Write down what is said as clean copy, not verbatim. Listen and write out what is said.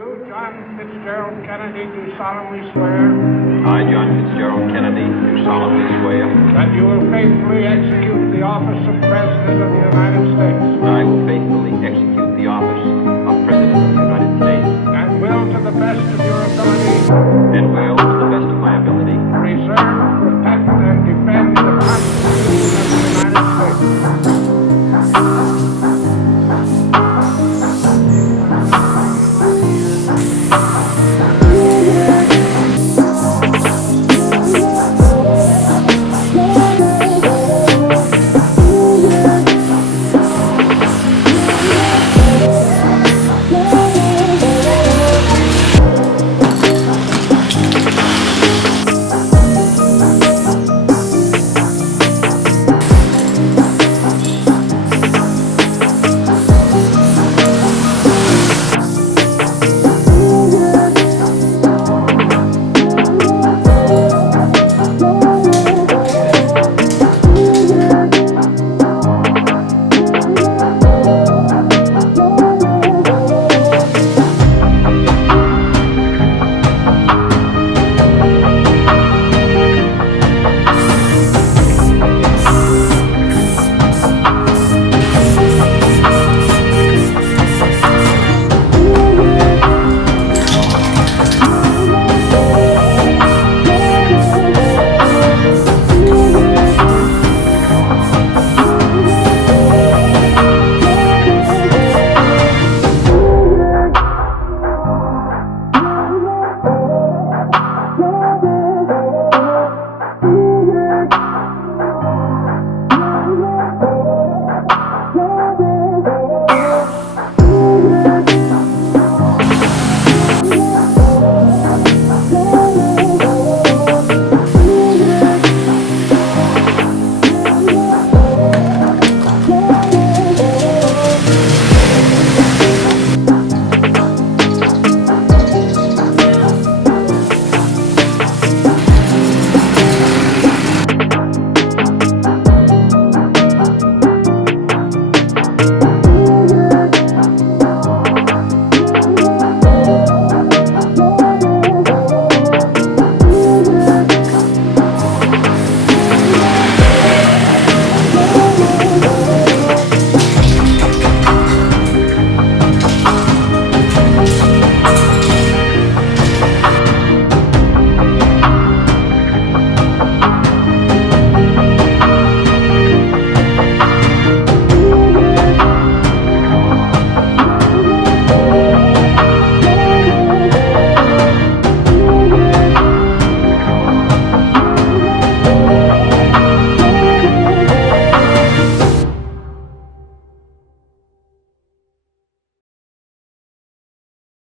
You, John Fitzgerald Kennedy, do solemnly swear I, John Fitzgerald Kennedy, do solemnly swear that you will faithfully execute the office of President of the United States that I will faithfully execute the office